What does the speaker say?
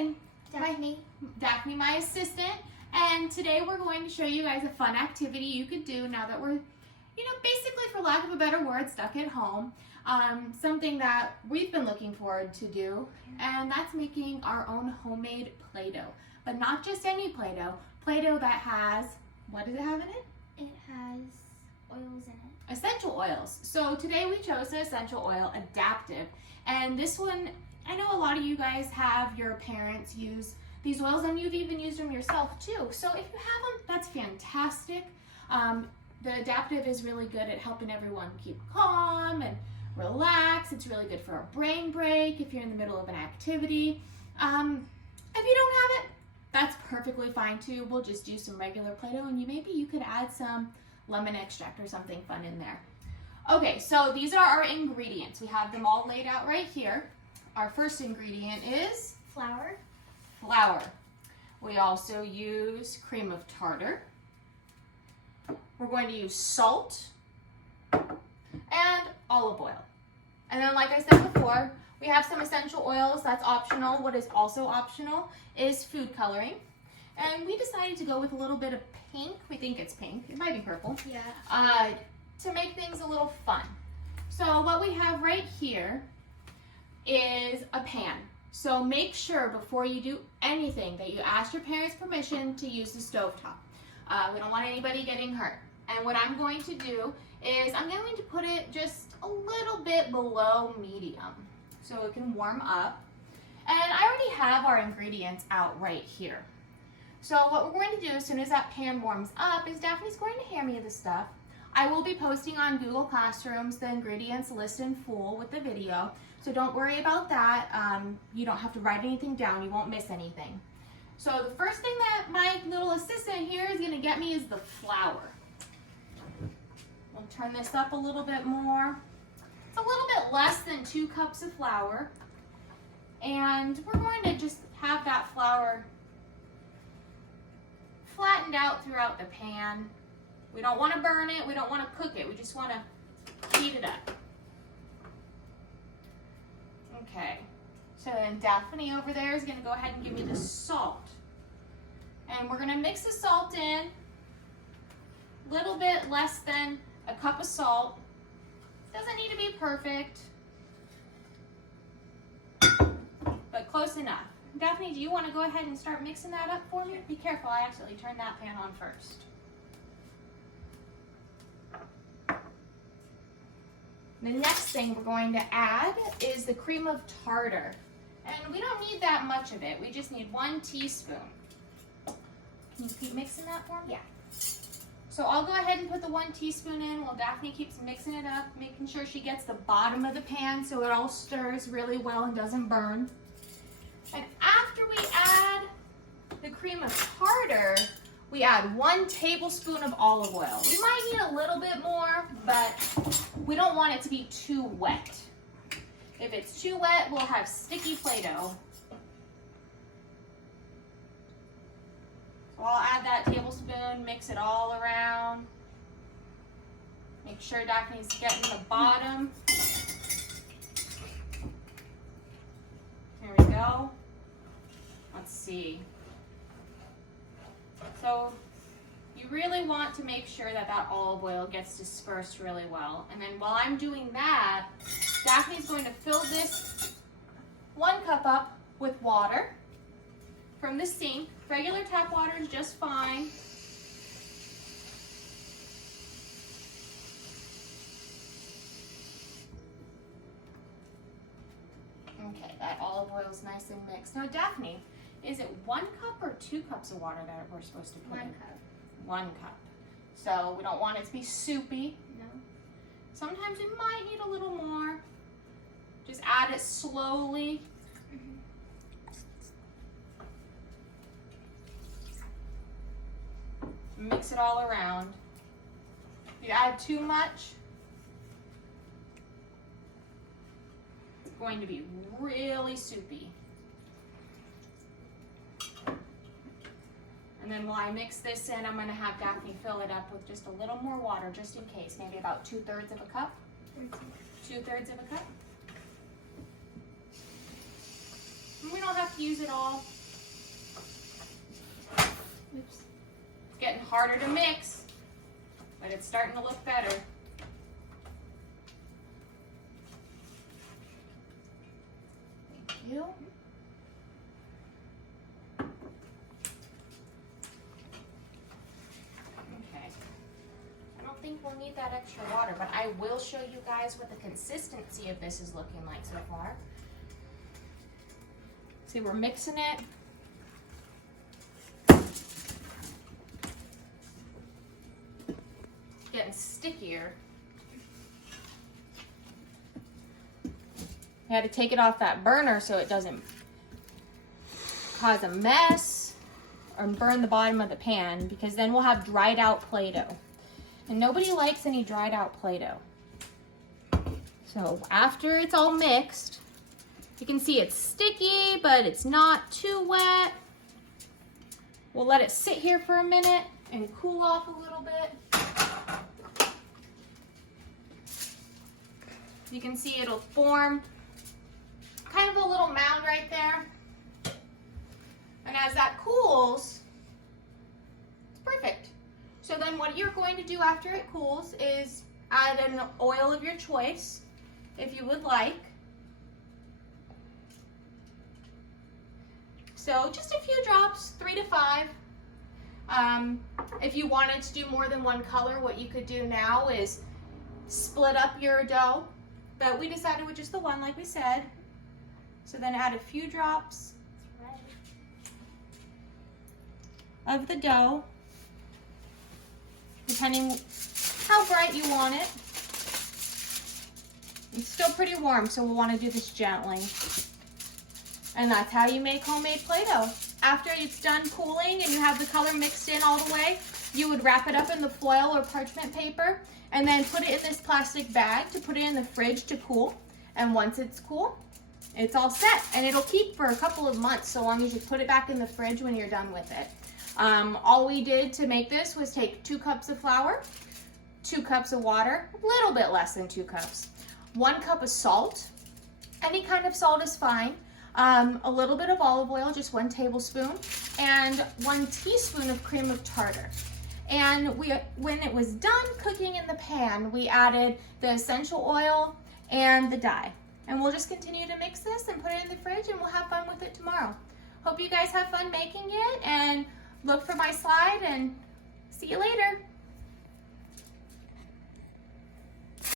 and Daphne, my assistant, and today we're going to show you guys a fun activity you could do now that we're, basically, for lack of a better word, stuck at home. Something that we've been looking forward to do, and that's making our own homemade Play-Doh. But not just any Play-Doh. Play-Doh that has, what does it have in it? It has oils in it. Essential oils. So today we chose the essential oil Adaptive, and this one, I know a lot of you guys have your parents use these oils, and you've even used them yourself too. So if you have them, that's fantastic. The Adaptive is really good at helping everyone keep calm and relax. It's really good for a brain break if you're in the middle of an activity. If you don't have it, that's perfectly fine too. We'll just do some regular Play-Doh, and maybe you could add some lemon extract or something fun in there. Okay, so these are our ingredients. We have them all laid out right here. Our first ingredient is Flour. We also use cream of tartar. We're going to use salt and olive oil. And then, like I said before, we have some essential oils. That's optional. What is also optional is food coloring. And we decided to go with a little bit of pink. We think it's pink. It might be purple. Yeah. To make things a little fun. So what we have right here is a pan. So make sure before you do anything that you ask your parents' permission to use the stovetop. We don't want anybody getting hurt. And what I'm going to do is I'm going to put it just a little bit below medium so it can warm up. And I already have our ingredients out right here. So what we're going to do as soon as that pan warms up is Daphne's going to hand me the stuff. I will be posting on Google Classrooms the ingredients list in full with the video. So don't worry about that. You don't have to write anything down. You won't miss anything. So the first thing that my little assistant here is going to get me is the flour. We'll turn this up a little bit more. It's a little bit less than 2 cups of flour. And we're going to just have that flour flattened out throughout the pan. We don't want to burn it. We don't want to cook it. We just want to heat it up. Okay. So then Daphne over there is going to go ahead and give me the salt. And we're going to mix the salt in. A little bit less than a cup of salt. Doesn't need to be perfect, but close enough. Daphne, do you want to go ahead and start mixing that up for me? Be careful, I accidentally turned that pan on first. The next thing we're going to add is the cream of tartar. And we don't need that much of it. We just need 1 teaspoon. Can you keep mixing that for me? Yeah. So I'll go ahead and put the 1 teaspoon in while Daphne keeps mixing it up, making sure she gets the bottom of the pan so it all stirs really well and doesn't burn. And after we add the cream of tartar, we add 1 tablespoon of olive oil. We might need a little bit more, but we don't want it to be too wet. If it's too wet, we'll have sticky Play-Doh. So I'll add that tablespoon, mix it all around. Make sure Daphne's getting the bottom. There we go. Let's see. So you really want to make sure that that olive oil gets dispersed really well. And then while I'm doing that, Daphne's going to fill this 1 cup up with water from the sink. Regular tap water is just fine. Okay, that olive oil is nice and mixed. Now, Daphne, is it 1 cup or 2 cups of water that we're supposed to put in? 1 cup. 1 cup. So we don't want it to be soupy. No. Sometimes we might need a little more. Just add it slowly. Mix it all around. If you add too much, it's going to be really soupy. And then while I mix this in, I'm going to have Daphne fill it up with just a little more water, just in case. Maybe about 2/3 of a cup. 2/3 of a cup. And we don't have to use it all. Oops. It's getting harder to mix, but it's starting to look better. Thank you. I think we'll need that extra water, but I will show you guys what the consistency of this is looking like so far. See, we're mixing it. Getting stickier. I had to take it off that burner so it doesn't cause a mess or burn the bottom of the pan, because then we'll have dried out Play-Doh. And nobody likes any dried out Play-Doh. So after it's all mixed, you can see it's sticky, but it's not too wet. We'll let it sit here for a minute and cool off a little bit. You can see it'll form kind of a little mound right there. And as that cools, it's perfect. So then what you're going to do after it cools is add an oil of your choice, if you would like. So just a few drops, 3 to 5. If you wanted to do more than one color, what you could do now is split up your dough. But we decided with just the one, like we said. So then add a few drops of the dough, depending how bright you want it. It's still pretty warm, so we'll want to do this gently. And that's how you make homemade Play-Doh. After it's done cooling and you have the color mixed in all the way, you would wrap it up in the foil or parchment paper and then put it in this plastic bag to put it in the fridge to cool. And once it's cool, it's all set. And it'll keep for a couple of months so long as you put it back in the fridge when you're done with it. All we did to make this was take 2 cups of flour, 2 cups of water, a little bit less than 2 cups, 1 cup of salt, any kind of salt is fine, a little bit of olive oil, just 1 tablespoon, and 1 teaspoon of cream of tartar. And when it was done cooking in the pan, we added the essential oil and the dye. And we'll just continue to mix this and put it in the fridge, and we'll have fun with it tomorrow. Hope you guys have fun making it, and look for my slide, and see you later.